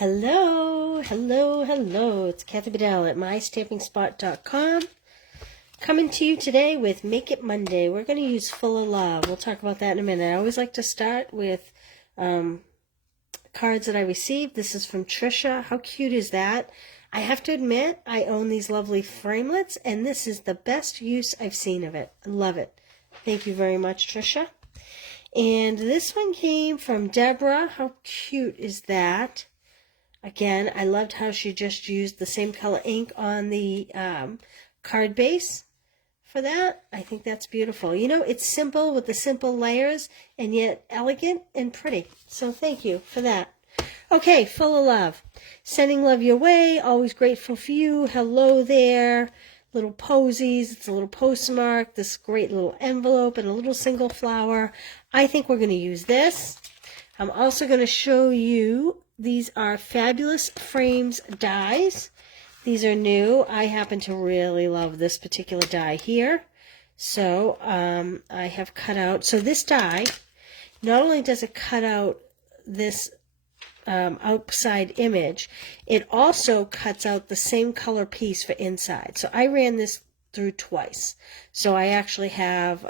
Hello, hello, hello. It's Kathy Bedell at MyStampingSpot.com. Coming to you today with Make It Monday. We're going to use Full of Love. We'll talk about that in a minute. I always like to start with cards that I received. This is from Trisha. How cute is that? I have to admit, I own these lovely framelits, and this is the best use I've seen of it. I love it. Thank you very much, Trisha. And this one came from Deborah. How cute is that? Again, I loved how she just used the same color ink on the card base for that. I think that's beautiful. You know, it's simple with the simple layers and yet elegant and pretty. So thank you for that. Okay, Full of Love. Sending love your way. Always grateful for you. Hello there. Little posies. It's a little postmark. This great little envelope and a little single flower. I think we're going to use this. I'm also going to show you. These are Fabulous Frames dies. These are new. I happen to really love this particular die here. So I have cut out. So this die, not only does it cut out this outside image, it also cuts out the same color piece for inside. So I ran this through twice. So I actually have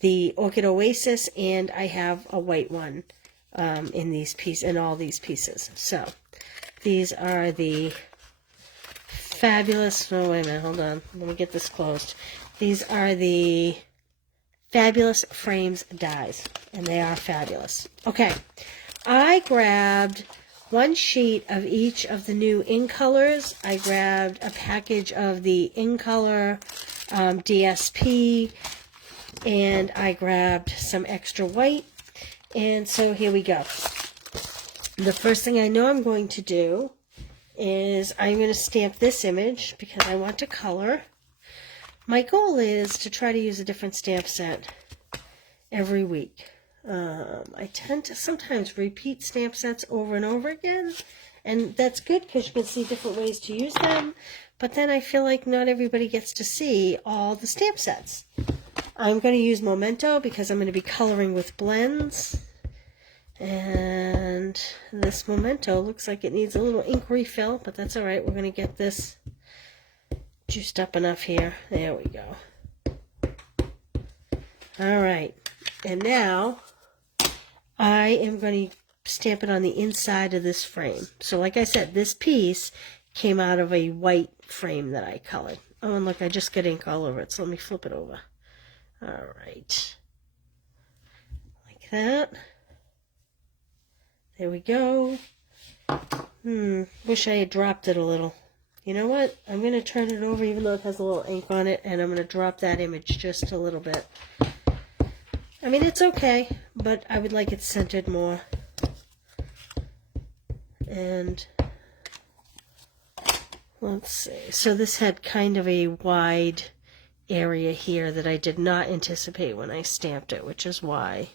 the Orchid Oasis and I have a white one. In all these pieces. So these are the Fabulous, oh wait a minute, hold on, let me get this closed. These are the Fabulous Frames dies, and they are fabulous. Okay, I grabbed one sheet of each of the new In Colors. I grabbed a package of the In Color DSP, and I grabbed some extra white. And so here we go. The first thing I know I'm going to do is I'm going to stamp this image because I want to color. My goal is to try to use a different stamp set every week. I tend to sometimes repeat stamp sets over and over again, and that's good because you can see different ways to use them, but then I feel like not everybody gets to see all the stamp sets. I'm going to use Memento because I'm going to be coloring with blends. And this Memento looks like it needs a little ink refill, but that's all right. We're going to get this juiced up enough here. There we go. All right. And now I am going to stamp it on the inside of this frame. So like I said, this piece came out of a white frame that I colored. Oh, and look, I just got ink all over it. So let me flip it over. All right, like that. There we go. Wish I had dropped it a little. You know what? I'm going to turn it over even though it has a little ink on it, and I'm going to drop that image just a little bit. I mean, it's okay, but I would like it centered more. And let's see. So this had kind of a wide area here that I did not anticipate when I stamped it, which is why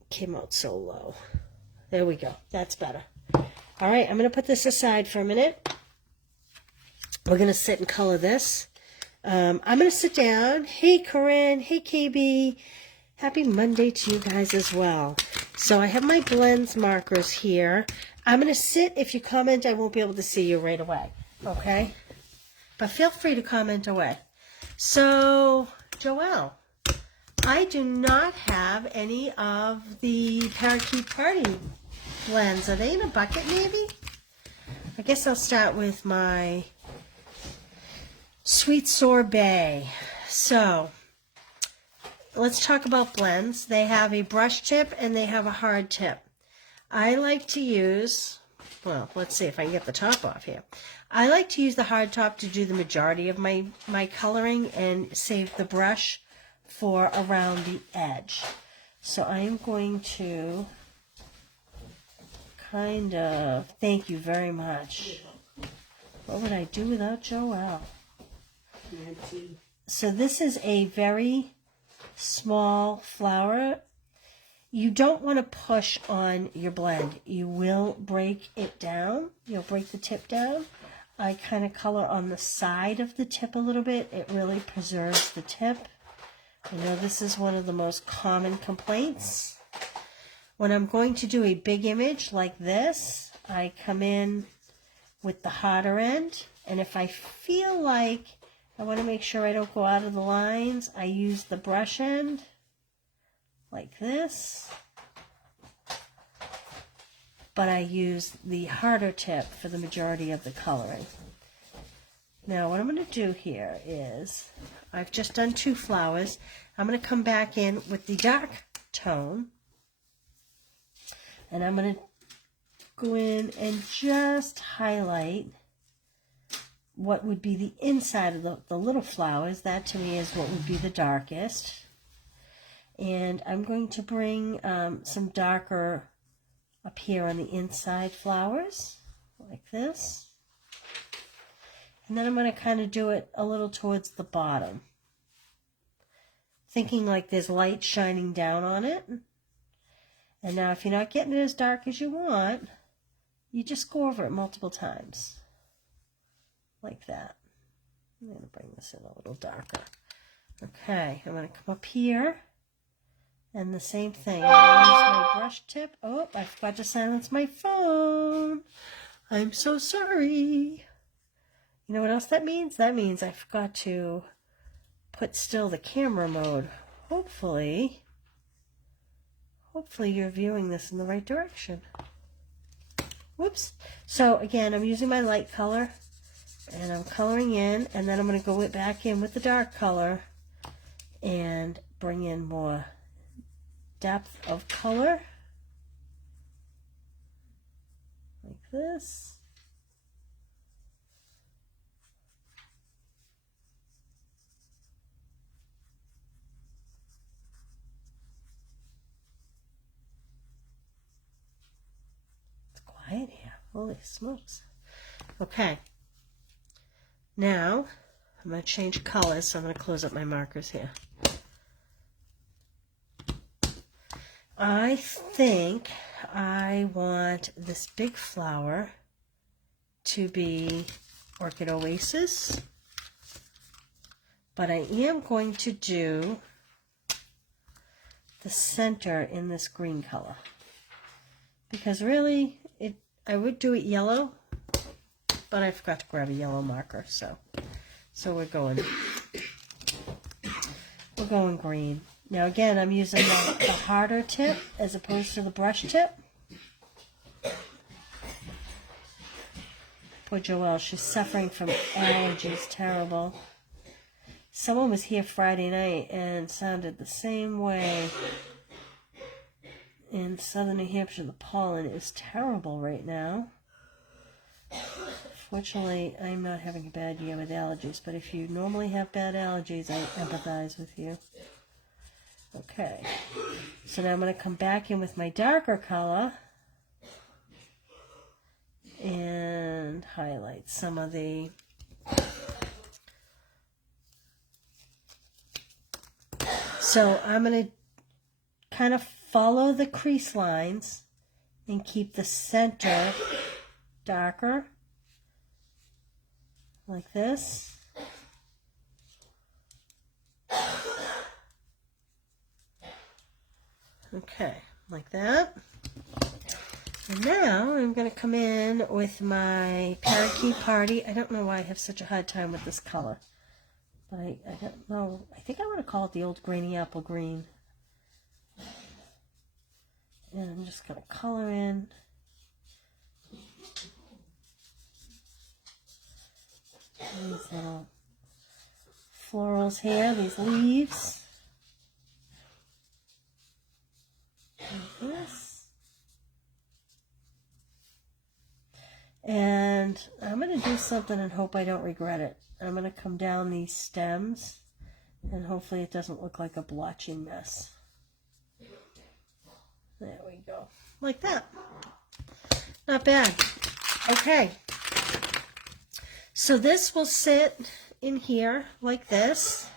it came out so low. There we go. That's better. All right, I'm going to put this aside for a minute. We're going to sit and color this. I'm going to sit down. Hey, Corinne. Hey, KB. Happy Monday to you guys as well. So I have my blends markers here. I'm going to sit. If you comment, I won't be able to see you right away. Okay? But feel free to comment away. So, Joelle, I do not have any of the Parakeet Party blends. Are they in a bucket maybe? I guess I'll start with my Sweet Sorbet. So, let's talk about blends. They have a brush tip and they have a hard tip. I like to use, well, let's see if I can get the top off here. I like to use the hard top to do the majority of my coloring and save the brush for around the edge. So I'm going to kind of, thank you very much. What would I do without Joelle? So this is a very small flower. You don't want to push on your blend. You will break it down. You'll break the tip down. I kind of color on the side of the tip a little bit. It really preserves the tip. I know this is one of the most common complaints When I'm going to do a big image like this, I come in with the harder end, and if I feel like I want to make sure I don't go out of the lines, I use the brush end like this, but I use the harder tip for the majority of the coloring. Now what I'm going to do here is, I've just done 2 flowers. I'm going to come back in with the dark tone, and I'm going to go in and just highlight what would be the inside of the little flowers. That to me is what would be the darkest. And I'm going to bring some darker up here on the inside flowers, like this. And then I'm going to kind of do it a little towards the bottom, thinking like there's light shining down on it. And now if you're not getting it as dark as you want, you just go over it multiple times, like that. I'm going to bring this in a little darker. Okay, I'm going to come up here, and the same thing. I'm going to use my brush tip. Oh, I forgot to silence my phone. I'm so sorry. You know what else that means? That means I forgot to put still the camera mode. Hopefully you're viewing this in the right direction. Whoops. So again, I'm using my light color, and I'm coloring in, and then I'm going to go back in with the dark color and bring in more depth of color, like this. Quiet here. Holy smokes. Okay. Now, I'm going to change colors, so I'm going to close up my markers here. I think I want this big flower to be Orchid Oasis, but I am going to do the center in this green color, because really, I would do it yellow, but I forgot to grab a yellow marker, so we're going green. Now again, I'm using the harder tip as opposed to the brush tip. Poor Joelle, she's suffering from allergies, terrible. Someone was here Friday night and sounded the same way. In southern New Hampshire, the pollen is terrible right now. Fortunately, I'm not having a bad year with allergies, but if you normally have bad allergies, I empathize with you. Okay, so now I'm going to come back in with my darker color and highlight some of the so I'm going to kind of follow the crease lines and keep the center darker, like this. Okay, like that. And now I'm going to come in with my Parakeet Party. I don't know why I have such a hard time with this color, but I don't know. I think I want to call it the old grainy apple green. And I'm just going to color in these little florals here, these leaves. Like this. And I'm going to do something and hope I don't regret it. I'm going to come down these stems, and hopefully it doesn't look like a blotchy mess. There we go. Like that. Not bad. Okay. So this will sit in here like this.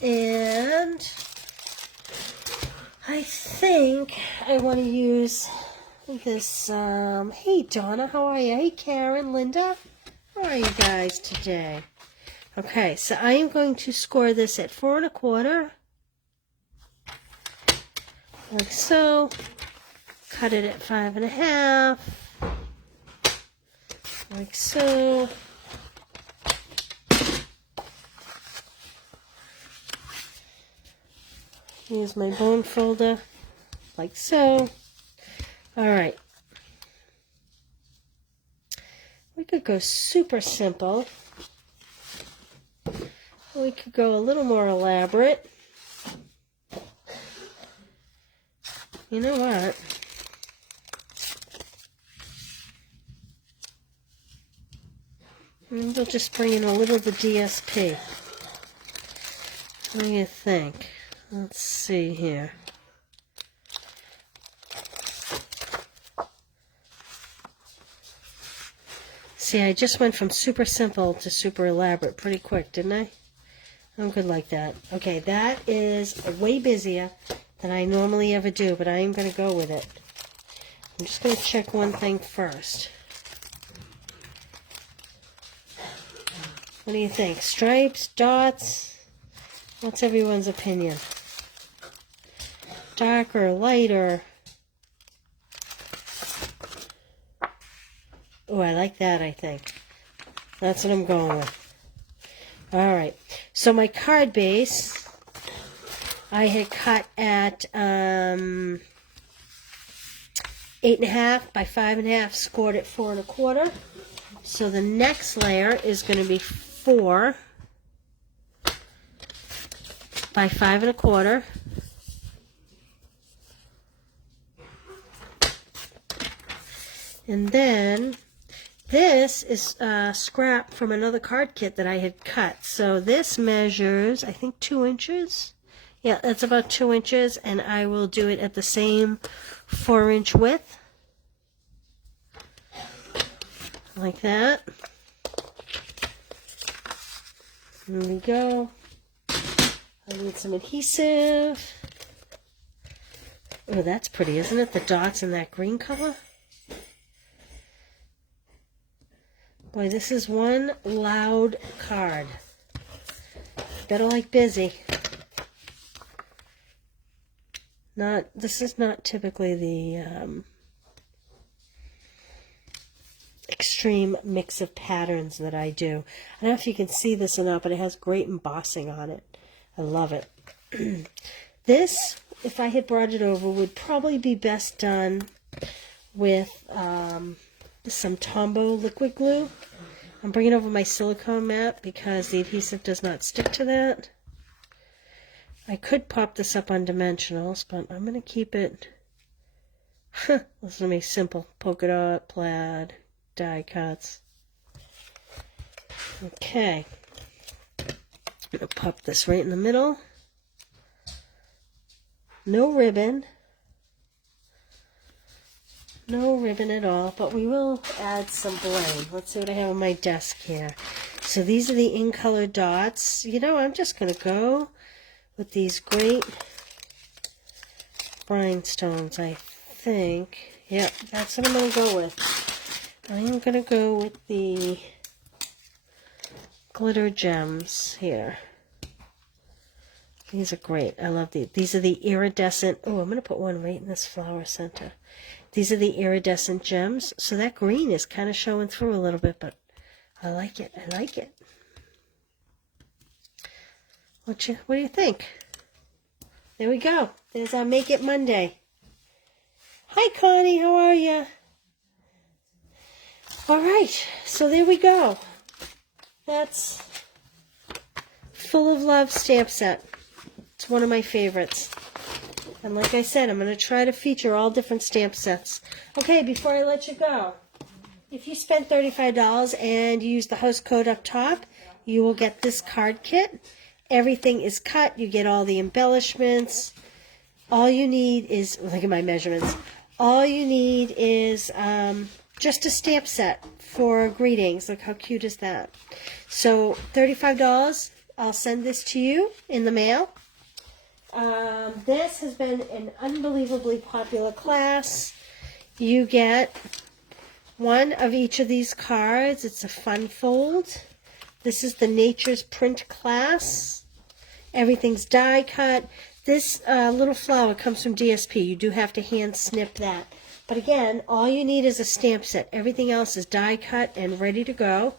And I think I want to use this, hey Donna, how are you? Hey Karen, Linda, how are you guys today? Okay, so I am going to score this at 4 1/4. like so. Cut it at 5.5, like so. Use my bone folder, like so. All right. We could go super simple. We could go a little more elaborate. You know what? We'll just bring in a little of the DSP. What do you think? Let's see here. See, I just went from super simple to super elaborate pretty quick, didn't I? I'm good like that. Okay, that is way busier than I normally ever do, but I am going to go with it. I'm just going to check one thing first. What do you think? Stripes, dots? What's everyone's opinion? Darker, lighter? Oh, I like that, I think. That's what I'm going with. All right. So my card base, I had cut at 8.5 by 5.5, scored at 4 1/4. So the next layer is going to be 4 by 5 1/4. And then this is scrap from another card kit that I had cut. So this measures, I think, 2 inches. Yeah, that's about 2 inches, and I will do it at the same 4-inch width. Like that. There we go. I need some adhesive. Oh, that's pretty, isn't it? The dots in that green color. Boy, this is one loud card. Better like busy. This is not typically the extreme mix of patterns that I do. I don't know if you can see this or not, but it has great embossing on it. I love it. This, if I had brought it over, would probably be best done with some Tombow liquid glue. I'm bringing over my silicone mat because the adhesive does not stick to that. I could pop this up on dimensionals, but I'm going to keep it, this is going to be simple. Polka dot, plaid, die cuts. Okay. I'm going to pop this right in the middle. No ribbon. No ribbon at all, but we will add some bling. Let's see what I have on my desk here. So these are the in-color dots. You know, I'm just going to go with these great rhinestones, I think. Yep, that's what I'm going to go with. I'm going to go with the glitter gems here. These are great. I love these. These are the iridescent. Oh, I'm going to put one right in this flower center. These are the iridescent gems. So that green is kind of showing through a little bit, but I like it. I like it. What do you think? There we go. There's our Make It Monday. Hi, Connie. How are you? All right. So there we go. That's Full of Love stamp set. It's one of my favorites. And like I said, I'm going to try to feature all different stamp sets. Okay, before I let you go, if you spend $35 and you use the house code up top, you will get this card kit. Everything is cut. You get all the embellishments. All you need is, look at my measurements. All you need is just a stamp set for greetings. Look how cute is that. So $35, I'll send this to you in the mail. This has been an unbelievably popular class. You get one of each of these cards. It's a fun fold. This is the Nature's Print class. Everything's die cut. This little flower comes from DSP. You do have to hand snip that. But again, all you need is a stamp set. Everything else is die cut and ready to go.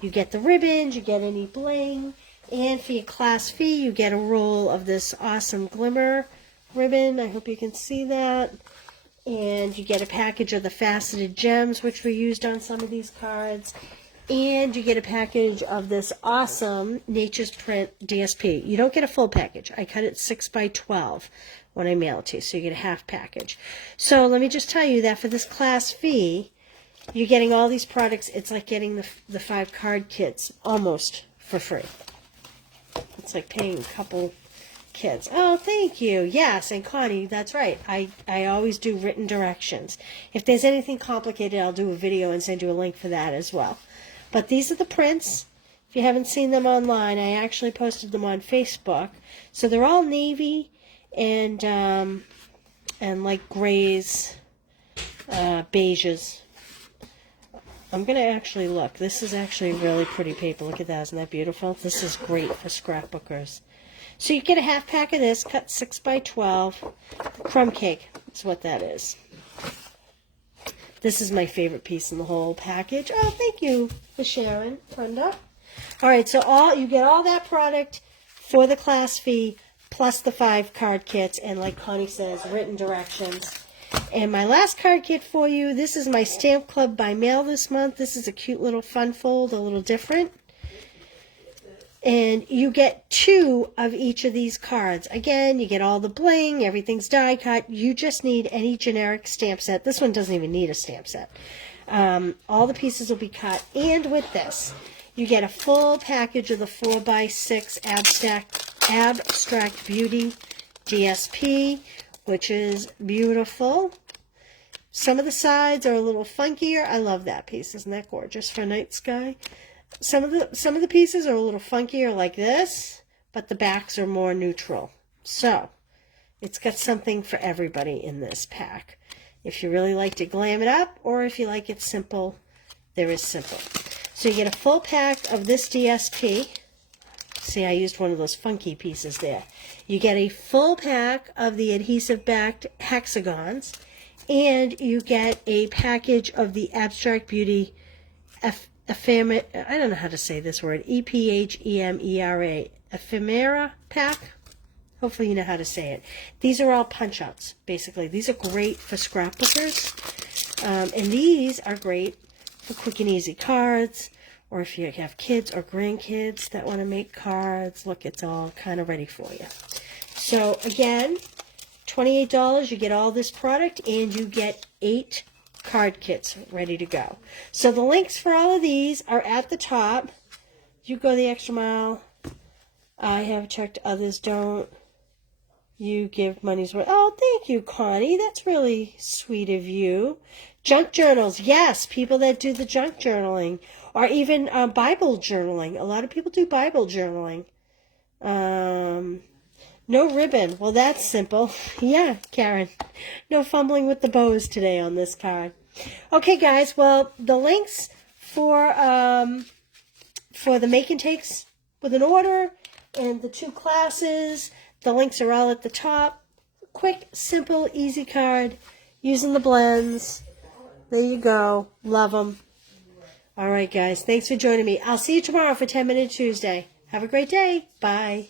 You get the ribbons, you get any bling, and for your class fee, you get a roll of this awesome glimmer ribbon. I hope you can see that. And you get a package of the faceted gems, which were used on some of these cards. And you get a package of this awesome Nature's Print DSP. You don't get a full package. I cut it 6 by 12 when I mail it to you, so you get a half package. So let me just tell you that for this class fee, you're getting all these products. It's like getting the 5 card kits almost for free. It's like paying a couple kids. Oh, thank you. Yes, and Connie, that's right. I always do written directions. If there's anything complicated, I'll do a video and send you a link for that as well. But these are the prints. If you haven't seen them online, I actually posted them on Facebook. So they're all navy and like grays, beiges. I'm going to actually look. This is actually really pretty paper. Look at that. Isn't that beautiful? This is great for scrapbookers. So you get a half pack of this, cut 6 by 12. Crumb cake is what that is. This is my favorite piece in the whole package. Oh, thank you for sharing, Brenda. All right, so you get all that product for the class fee, plus the 5 card kits, and like Connie says, written directions. And my last card kit for you, this is my Stamp Club by mail this month. This is a cute little fun fold, a little different. And you get 2 of each of these cards. Again, you get all the bling, everything's die cut. You just need any generic stamp set. This one doesn't even need a stamp set. All the pieces will be cut. And with this, you get a full package of the 4x6 Abstract Beauty DSP, which is beautiful. Some of the sides are a little funkier. I love that piece. Isn't that gorgeous for night sky? Some of the pieces are a little funkier like this, but the backs are more neutral. So, it's got something for everybody in this pack. If you really like to glam it up, or if you like it simple, there is simple. So you get a full pack of this DSP. See, I used one of those funky pieces there. You get a full pack of the adhesive-backed hexagons, and you get a package of the Abstract Beauty ephemera, I don't know how to say this word, EPHEMERA, ephemera pack. Hopefully you know how to say it. These are all punch-outs, basically. These are great for scrapbookers, and these are great for quick and easy cards, or if you have kids or grandkids that want to make cards. Look, it's all kind of ready for you. So again, $28, you get all this product, and you get 8 card kits ready to go. So the links for all of these are at the top. You go the extra mile. I have checked, others don't. You give money's worth. Oh, thank you, Connie. That's really sweet of you. Junk journals. Yes, people that do the junk journaling. Or even Bible journaling. A lot of people do Bible journaling. No ribbon. Well, that's simple. Yeah, Karen. No fumbling with the bows today on this card. Okay, guys. Well, the links for the make and takes with an order and the 2 classes, the links are all at the top. Quick, simple, easy card using the blends. There you go. Love them. All right, guys. Thanks for joining me. I'll see you tomorrow for 10 Minute Tuesday. Have a great day. Bye.